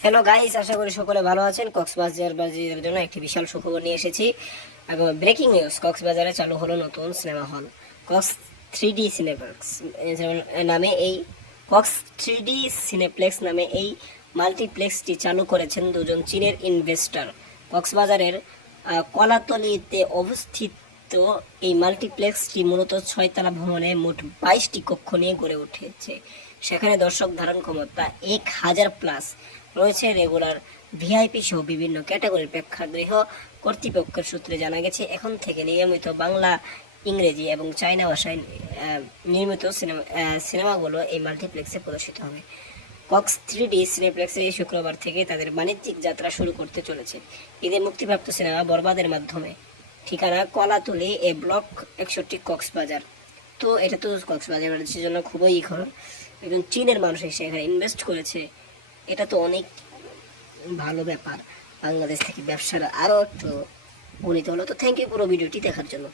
Hello guys আশা করি সকলে ভালো আছেন। কক্সবাজার বাজির জন্য একটি বিশাল সুখবর নিয়ে এসেছি। এবং ব্রেকিং নিউজ কক্সবাজারে চালু হলো নতুন cinema hall Cox three D cineplex নামে এই কক্স থ্রি ডি সিনেপ্লেক্স নামে এই মাল্টিপ্লেক্সটি চালু করেছেন দুজন চীনের ইনভেস্টর কক্সবাজারের কলাতলিতে অবস্থিত এই মাল্টিপ্লেক্সটি মূলত ছয়তলা ভবনে মোট বাইশটি কক্ষ নিয়ে গড়ে উঠেছে। সেখানে দর্শক ধারণ ক্ষমতা এক হাজার প্লাস রয়েছে রেগুলার ভিআইপি সহ বিভিন্ন ক্যাটাগরির প্রেক্ষাগৃহ। কর্তৃপক্ষের সূত্রে জানা গেছে, এখন থেকে নিয়মিত বাংলা, ইংরেজি এবং চাইনা ভাষায় নির্মিত সিনেমা সিনেমাগুলো এই মাল্টিপ্লেক্সে প্রদর্শিত হবে। কক্স থ্রি ডি সিনেপ্লেক্সে এই শুক্রবার থেকে তাদের বাণিজ্যিক যাত্রা শুরু করতে চলেছে। ঈদে মুক্তিপ্রাপ্ত সিনেমা বরবাদের মাধ্যমে। ঠিকানা কলাতুলি এ ব্লক একষট্টি কক্সবাজার। তো এটা তো কক্সবাজার বাংলাদেশের জন্য খুবই ই এবং চীনের মানুষ এসে এখানে ইনভেস্ট করেছে। এটা তো অনেক ভালো ব্যাপার বাংলাদেশ থেকে ব্যবসার আরও একটু উন্নীত হলো। তো থ্যাংক ইউ পুরো ভিডিওটি দেখার জন্য।